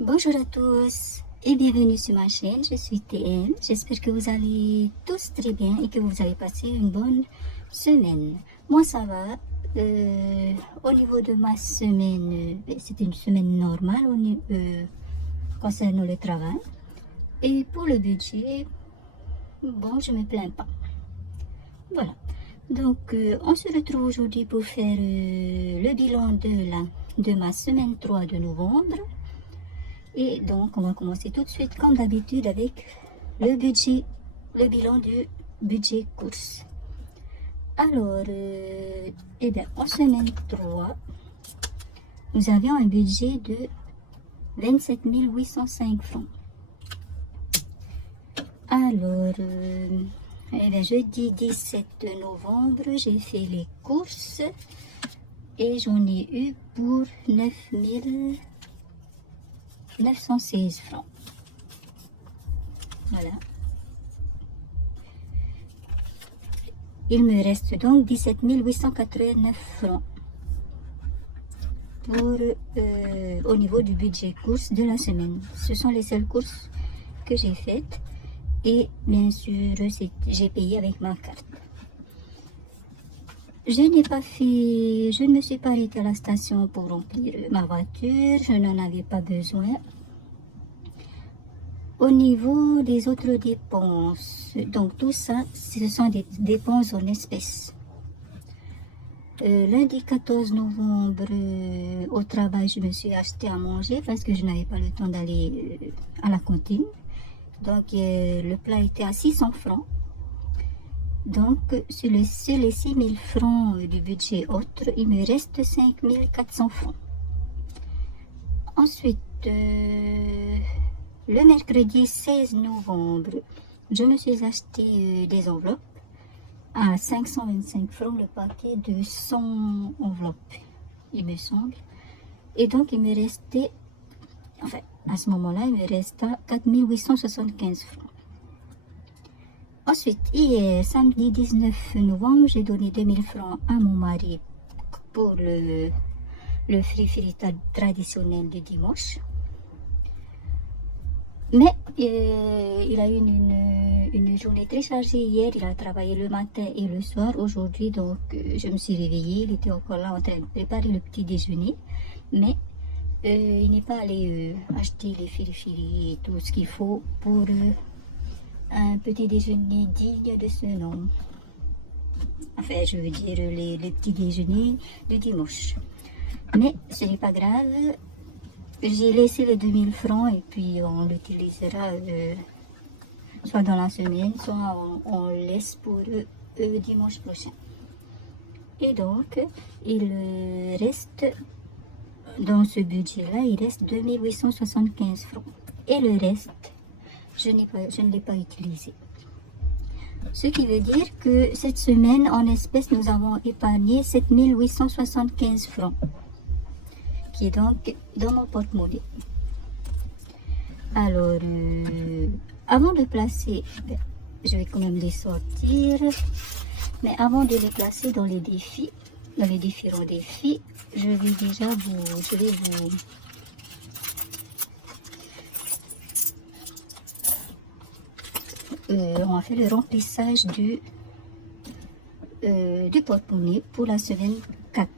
Bonjour à tous et bienvenue sur ma chaîne, je suis TM. J'espère que vous allez tous très bien et que vous avez passé une bonne semaine. Moi ça va, au niveau de ma semaine, c'est une semaine normale concernant le travail. Et pour le budget, bon je me plains pas. Voilà, donc on se retrouve aujourd'hui pour faire le bilan de ma semaine 3 de novembre. Et donc, on va commencer tout de suite, comme d'habitude, avec le bilan du budget course. Alors, eh bien, en semaine 3, nous avions un budget de 27 805 francs. Alors, eh bien, jeudi 17 novembre, j'ai fait les courses et j'en ai eu pour 916 francs. Voilà. Il me reste donc 17 889 francs pour, au niveau du budget course de la semaine. Ce sont les seules courses que j'ai faites. Et bien sûr, j'ai payé avec ma carte. Je ne me suis pas arrêtée à la station pour remplir ma voiture. Je n'en avais pas besoin. Au niveau des autres dépenses, donc tout ça, ce sont des dépenses en espèces. Lundi 14 novembre, au travail, je me suis acheté à manger parce que je n'avais pas le temps d'aller à la cantine. Donc, le plat était à 600 francs. Donc, sur les 6 000 francs du budget autre, il me reste 5 400 francs. Ensuite, le mercredi 16 novembre, je me suis acheté des enveloppes à 525 francs le paquet de 100 enveloppes, il me semble. Et donc, il me restait, enfin, à ce moment-là, il me resta 4 875 francs. Ensuite, hier, samedi 19 novembre, j'ai donné 2000 francs à mon mari pour le free traditionnel du dimanche. Mais il a eu une journée très chargée hier. Il a travaillé le matin et le soir. Aujourd'hui, donc, je me suis réveillée. Il était encore là en train de préparer le petit déjeuner. Mais il n'est pas allé acheter les fili et tout ce qu'il faut pour un petit déjeuner digne de ce nom. Enfin, je veux dire les petits déjeuners du dimanche. Mais ce n'est pas grave. J'ai laissé les 2000 francs et puis on l'utilisera soit dans la semaine, soit on laisse pour dimanche prochain. Et donc, il reste, dans ce budget-là, il reste 2875 francs. Et le reste, je ne l'ai pas utilisé. Ce qui veut dire que cette semaine, en espèces, nous avons épargné 7875 francs. Qui est donc dans mon porte-monnaie. Alors, avant de placer, je vais quand même les sortir, mais avant de les placer dans les défis, dans les différents défis, je vais déjà on va faire le remplissage du porte-monnaie pour la semaine 4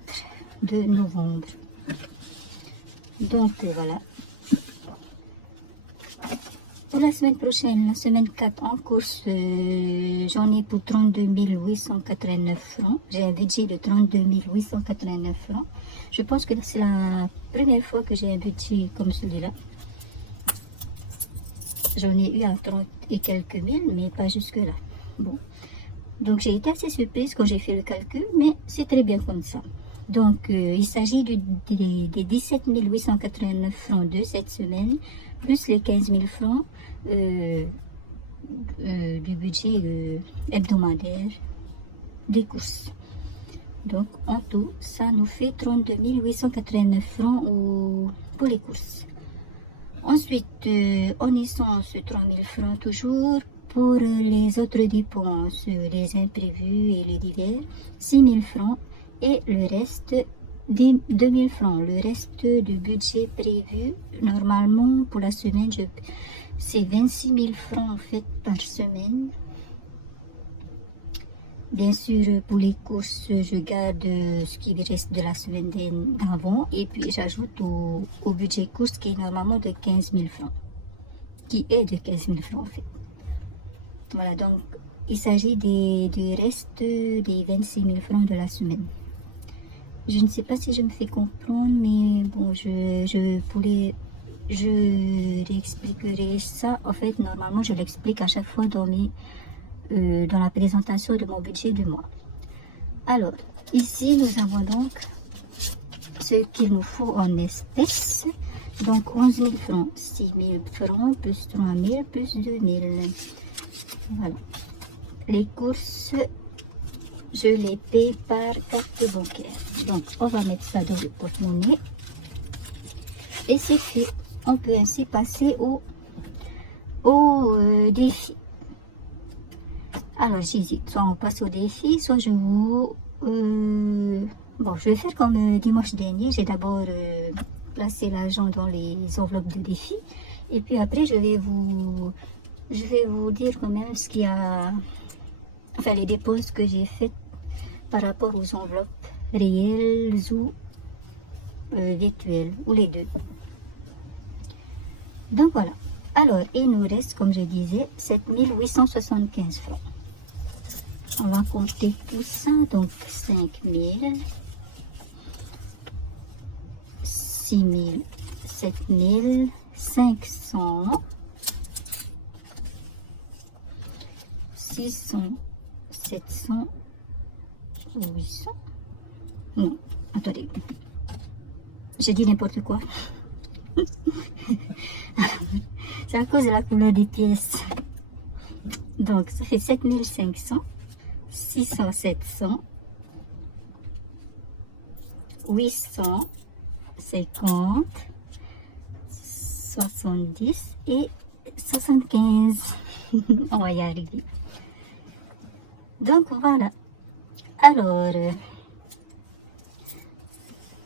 de novembre. Donc voilà. Pour la semaine prochaine, la semaine 4 en course, j'en ai pour 32 889 francs. J'ai un budget de 32 889 francs. Je pense que c'est la première fois que j'ai un budget comme celui-là. J'en ai eu à 30 et quelques mille, mais pas jusque-là. Bon. Donc j'ai été assez surprise quand j'ai fait le calcul, mais c'est très bien comme ça. Donc, il s'agit des 17 889 francs de cette semaine, plus les 15 000 francs du budget hebdomadaire des courses. Donc, en tout, ça nous fait 32 889 francs pour les courses. Ensuite, en essence, 3 000 francs toujours. Pour les autres dépenses, les imprévus et les divers, 6 000 francs. Et le reste, 2000 francs. Le reste du budget prévu, normalement pour la semaine, c'est 26 000 francs en fait par semaine. Bien sûr, pour les courses, je garde ce qui reste de la semaine d'avant et puis j'ajoute au budget course qui est normalement de 15 000 francs. Qui est de 15 000 francs en fait. Voilà, donc il s'agit du reste des 26 000 francs de la semaine. Je ne sais pas si je me fais comprendre, mais bon, je réexpliquerai ça. En fait, normalement, je l'explique à chaque fois dans la présentation de mon budget du mois. Alors, ici, nous avons donc ce qu'il nous faut en espèces. Donc, 11 000 francs, 6 000 francs, plus 3 000, plus 2 000. Voilà. Les courses, je les paie par carte bancaire. Donc, on va mettre ça dans le porte-monnaie. Et c'est fait. On peut ainsi passer au défi. Alors, j'hésite. Soit on passe au défi, soit je vous... bon, je vais faire comme dimanche dernier. J'ai d'abord placé l'argent dans les enveloppes de défi. Et puis après, je vais vous dire quand même ce qu'il y a... Enfin, les dépenses que j'ai faites par rapport aux enveloppes réelles ou virtuelles, ou les deux. Donc voilà. Alors, il nous reste, comme je disais, 7 875 francs. On va compter tout ça, donc 5 000, 6 000, 7 000, 500, 600, 700, 800. Non, attendez, j'ai dit n'importe quoi. C'est à cause de la couleur des pièces. Donc, ça fait 7 500. 600, 700, 800, 50, 70 et 75. On va y arriver. Donc voilà. Alors,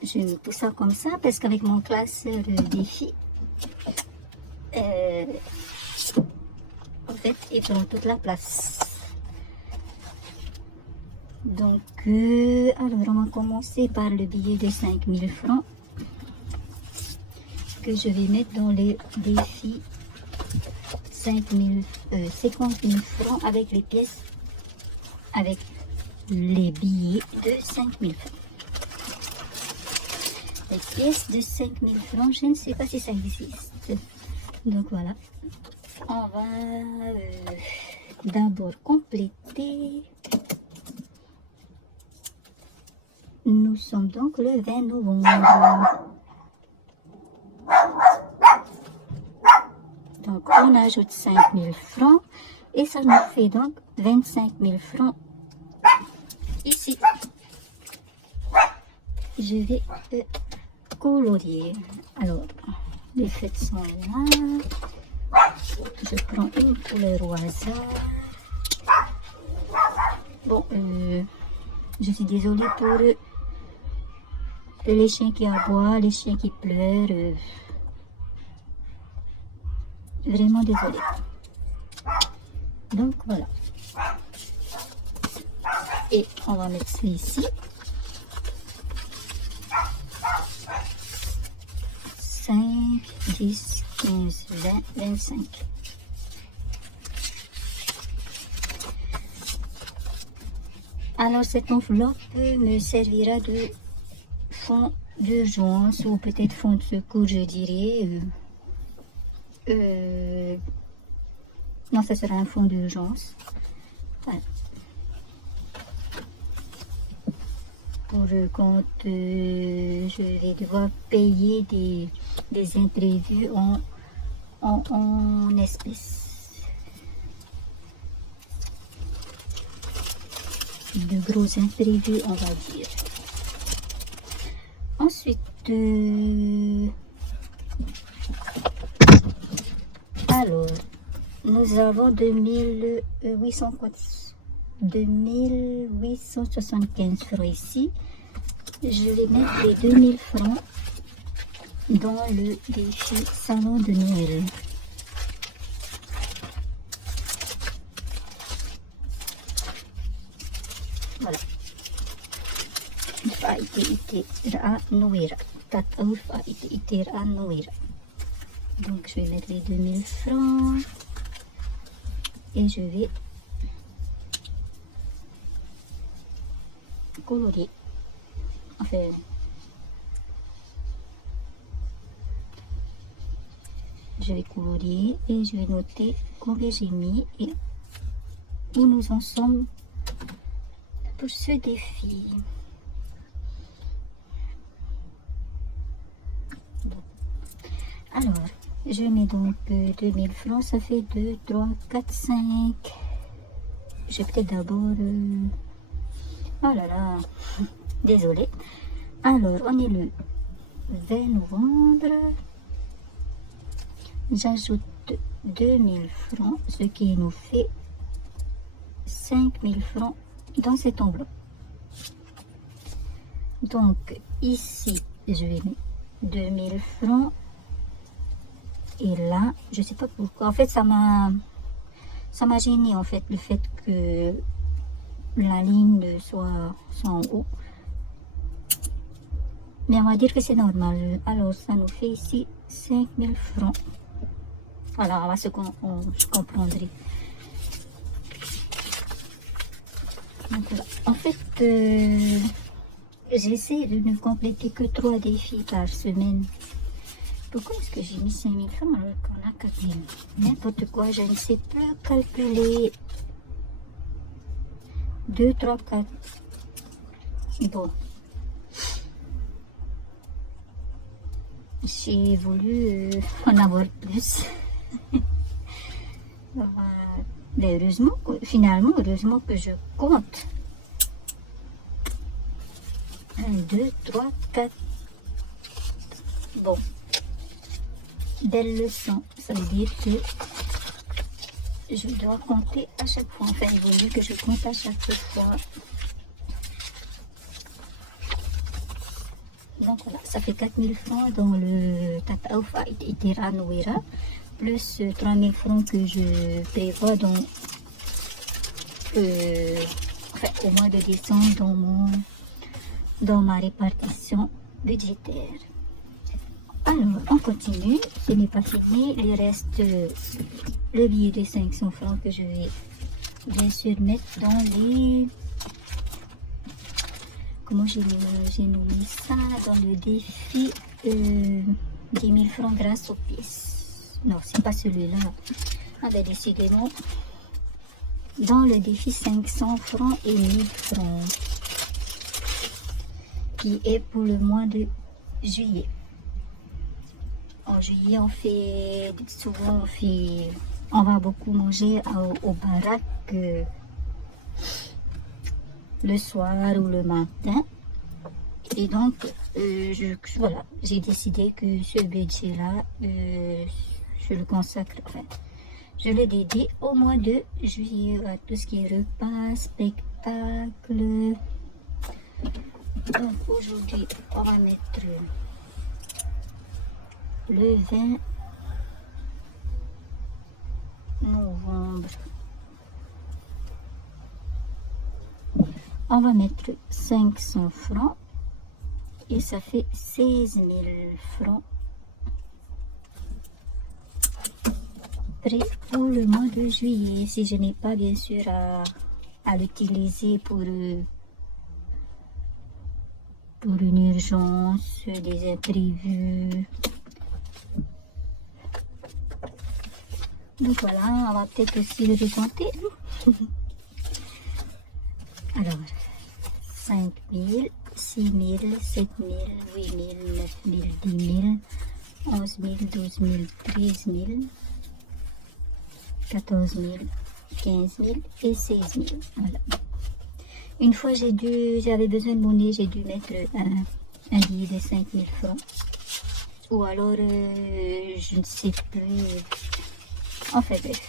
je mets tout ça comme ça parce qu'avec mon classeur défi, en fait, il prend toute la place. Donc, alors on va commencer par le billet de 5 000 francs que je vais mettre dans les défis 50 000 francs avec les pièces, avec les billets de 5 000 francs. Les pièces de 5 000 francs, je ne sais pas si ça existe. Donc voilà, on va d'abord compléter. Nous sommes donc le 20 novembre. Donc, on ajoute 5 000 francs et ça nous fait donc 25 000 francs ici. Je vais colorier. Alors, les fêtes sont là. Je prends une couleur au hasard. Bon, je suis désolée pour les chiens qui aboient, les chiens qui pleurent. Vraiment désolée. Donc voilà. Et on va mettre ça ici. 5, 10, 15, 20, 25. Alors cette enveloppe me servira de fonds d'urgence ou peut-être fonds de secours, je dirais. Non, ça sera un fonds d'urgence. Voilà. Pour quand je vais devoir payer des imprévus en espèces. De gros imprévus, on va dire. Ensuite, alors, nous avons 2875 francs ici. Je vais mettre les 2000 francs dans le défi salon de Noël. Voilà. Donc je vais mettre les 2000 francs et je vais colorier. Enfin, je vais colorier et je vais noter combien j'ai mis et où nous en sommes pour ce défi. Bon. Alors, je mets donc 2000 francs, ça fait 2, 3, 4, 5. Je vais peut-être d'abord... Oh là là, désolé. Alors, on est le 20 novembre. J'ajoute 2000 francs, ce qui nous fait 5000 francs dans cette enveloppe. Donc, ici, je vais mettre 2000 francs. Et là, je sais pas pourquoi. En fait, ça m'a gêné, en fait, le fait que la ligne soit en haut. Mais on va dire que c'est normal. Alors, ça nous fait ici 5000 francs. Voilà, on va je comprendrai. Donc, voilà. En fait, j'essaie de ne compléter que 3 défis par semaine. Pourquoi est-ce que j'ai mis 5000 francs alors qu'on a 4000? N'importe quoi, je ne sais plus calculer. 2, 3, 4. Bon. J'ai voulu en avoir plus. Mais heureusement, heureusement que je compte. 1, 2, 3, 4. Bon. Belle leçon. Ça veut dire que je dois compter à chaque fois. Enfin, il vaut mieux que je compte à chaque fois. Donc voilà, ça fait 4000 francs dans le Tata Oufa Itira Nouira, plus 3000 francs que je prévois dans, au mois de décembre dans ma répartition budgétaire. Alors, on continue, ce n'est pas fini, il reste le billet de 500 francs que je vais bien sûr mettre dans les... Comment j'ai nommé ça dans le défi 10 000 francs grâce aux pièces. Non, c'est pas celui-là. Ah ben décidément, dans le défi 500 francs et 1000 francs, qui est pour le mois de juillet. En juillet, on va beaucoup manger au baraque le soir ou le matin. Et donc, voilà, j'ai décidé que ce budget-là, je le consacre, enfin, je le dédie au mois de juillet à tout ce qui est repas, spectacle. Donc, aujourd'hui, on va mettre le 20 novembre. On va mettre 500 francs et ça fait 16 000 francs prêt pour le mois de juillet. Si je n'ai pas bien sûr à l'utiliser pour une urgence, des imprévus. Donc voilà, on va peut-être aussi le recompter. Alors, 5 000, 6 000, 7 000, 8 000, 9 000, 10 000, 11 000, 12 000, 13 000, 14 000, 15 000 et 16 000. Voilà. Une fois, j'avais besoin de monnaie, j'ai dû mettre un billet de 5 000 francs. Ou alors, je ne sais plus. Enfin bref.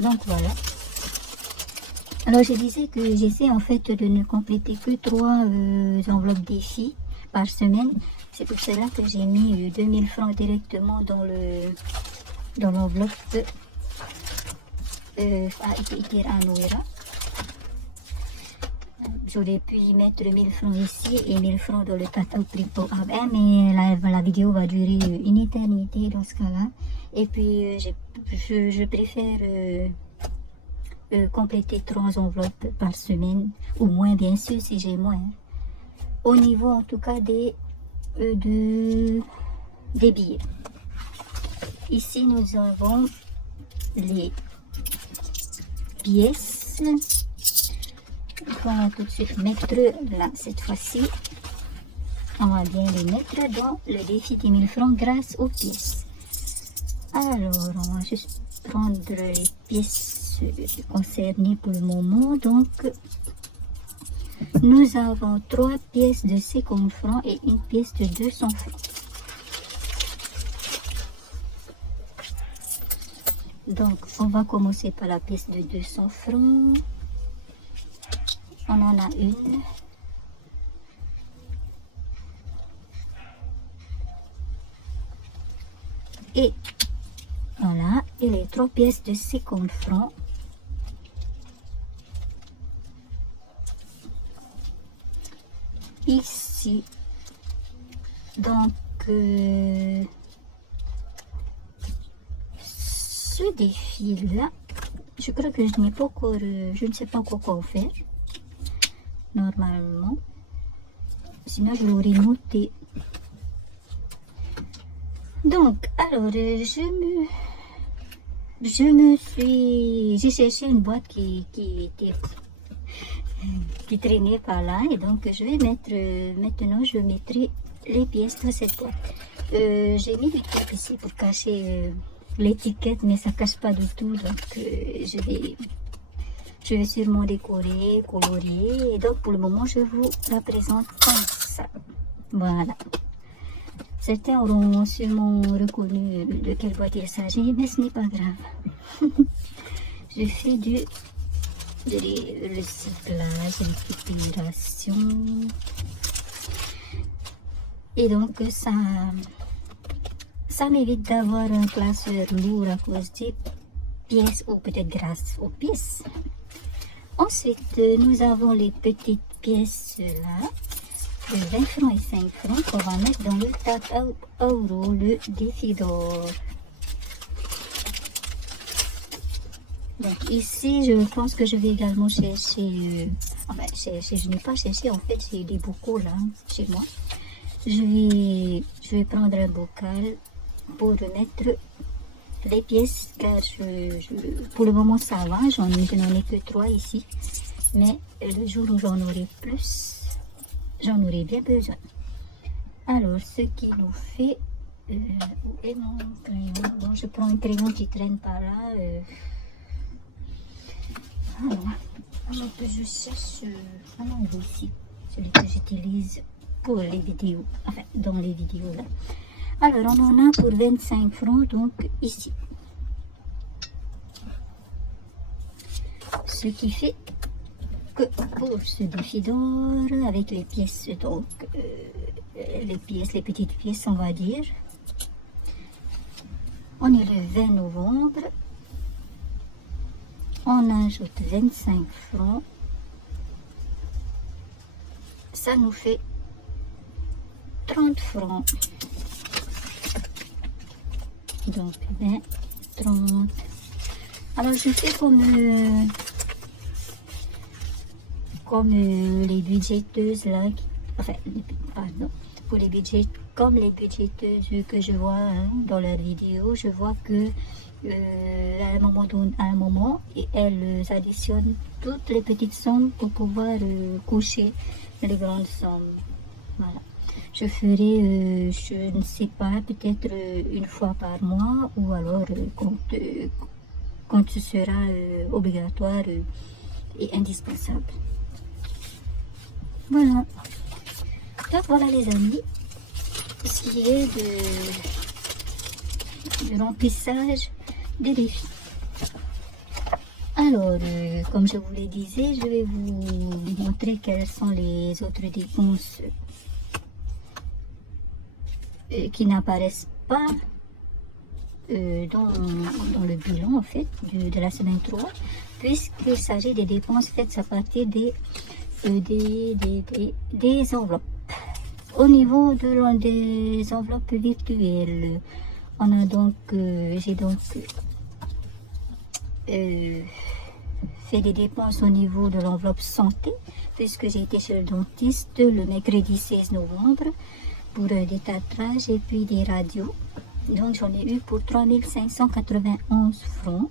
Donc voilà. Alors, je disais que j'essaie en fait de ne compléter que 3 enveloppes défis par semaine. C'est pour cela que j'ai mis 2000 francs directement dans l'enveloppe à Nouira. J'aurais pu y mettre 1000 francs ici et 1000 francs dans le Tata Crypto AB, mais la vidéo va durer une éternité dans ce cas-là. Et puis, je préfère compléter 3 enveloppes par semaine, ou moins bien sûr si j'ai moins. Au niveau en tout cas des billets. Ici, nous avons les pièces. On va tout de suite mettre là, cette fois-ci. On va bien les mettre dans le défi des 1000 francs grâce aux pièces. Alors, on va juste prendre les pièces concernées pour le moment. Donc, nous avons 3 pièces de 50 francs et une pièce de 200 francs. Donc, on va commencer par la pièce de 200 francs. On en a une. Et voilà, et les 3 pièces de 50 francs. Ici. Donc, ce défi-là, je crois que je n'ai pas encore, je ne sais pas encore quoi faire. Normalement, sinon je l'aurais noté. Donc, alors, j'ai cherché une boîte qui traînait par là, et donc je vais mettre, maintenant je mettrai les pièces dans cette boîte. J'ai mis du tape ici pour cacher l'étiquette, mais ça cache pas du tout, donc je vais sûrement décorer, colorier, et donc pour le moment je vous la présente comme ça. Voilà. Certains auront sûrement reconnu de quelle boîte il s'agit, mais ce n'est pas grave. Je fais du recyclage, récupération. Et donc ça m'évite d'avoir un classeur lourd à cause des pièces, ou peut-être grâce aux pièces. Ensuite, nous avons les petites pièces là, de 20 francs et 5 francs qu'on va mettre dans le tap euro, le défi d'or. Donc ici, je pense que je vais également chercher, je n'ai pas cherché, en fait, j'ai des bocaux là, chez moi. Je vais prendre un bocal pour mettre les pièces, car pour le moment ça va, je n'en ai que 3 ici, mais le jour où j'en aurai plus, j'en aurai bien besoin. Alors, ce qui nous fait, où est mon crayon? Bon, je prends un crayon qui traîne par là. Alors que je cherche, ici, celui que j'utilise pour les vidéos, enfin dans les vidéos là. Alors, on en a pour 25 francs, donc ici. Ce qui fait que pour ce défi d'or, avec les pièces, donc les petites pièces, on va dire, on est le 20 novembre, on ajoute 25 francs, ça nous fait 30 francs. Donc 20, 30. Alors je fais comme les budgéteuses là, pardon, pour les budgets, comme les budgéteuses que je vois dans leurs vidéos, je vois que à un moment, elles additionnent toutes les petites sommes pour pouvoir coucher les grandes sommes. Voilà. Je ferai, je ne sais pas, peut-être une fois par mois, ou alors quand ce sera obligatoire et indispensable. Voilà. Donc voilà les amis, ce qui est de remplissage des défis. Alors, comme je vous le disais, je vais vous montrer quelles sont les autres dépenses qui n'apparaissent pas dans le bilan en fait de la semaine 3, puisqu'il s'agit des dépenses faites à partir des enveloppes. Au niveau des enveloppes virtuelles, on a donc, j'ai donc fait des dépenses au niveau de l'enveloppe santé, puisque j'ai été chez le dentiste le mercredi 16 novembre pour des tartrages et puis des radios. Donc j'en ai eu pour 3591 francs,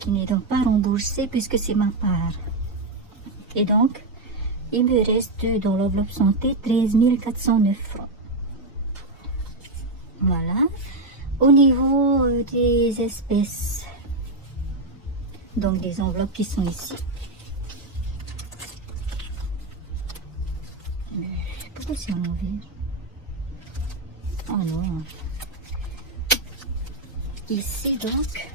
qui n'est donc pas remboursé puisque c'est ma part. Et donc, il me reste dans l'enveloppe santé 13 409 francs. Voilà. Au niveau des espèces, donc des enveloppes qui sont ici. Pourquoi c'est en envers? Oh non. Ici donc,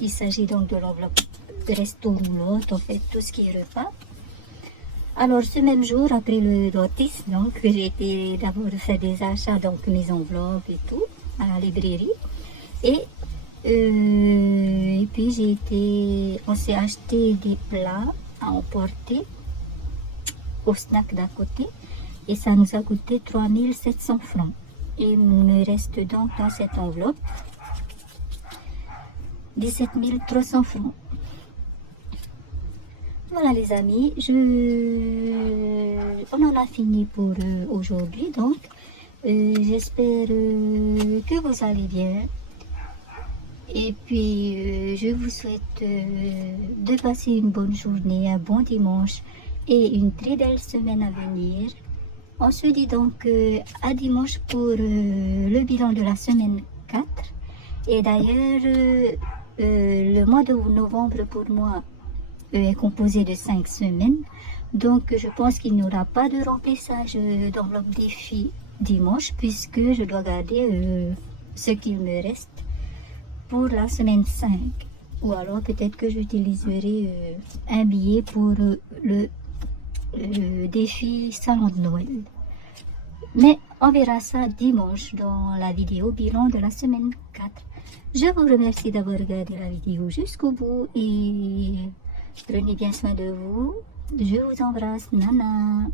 il s'agit donc de l'enveloppe resto roulotte, en fait tout ce qui est repas. Alors ce même jour, après le dentiste, donc j'ai été d'abord faire des achats, donc mes enveloppes et tout, à la librairie. Et puis on s'est acheté des plats à emporter au snack d'à côté. Et ça nous a coûté 3700 francs. Et il me reste donc dans cette enveloppe 17 300 francs. Voilà les amis, on en a fini pour aujourd'hui. Donc j'espère que vous allez bien. Et puis je vous souhaite de passer une bonne journée, un bon dimanche et une très belle semaine à venir. On se dit donc à dimanche pour le bilan de la semaine 4. Et d'ailleurs, le mois de novembre pour moi est composé de 5 semaines. Donc je pense qu'il n'y aura pas de remplissage d'enveloppe défi dimanche, puisque je dois garder ce qu'il me reste pour la semaine 5. Ou alors peut-être que j'utiliserai un billet pour le défi salon de Noël. Mais on verra ça dimanche dans la vidéo bilan de la semaine 4. Je vous remercie d'avoir regardé la vidéo jusqu'au bout et prenez bien soin de vous. Je vous embrasse, Nana.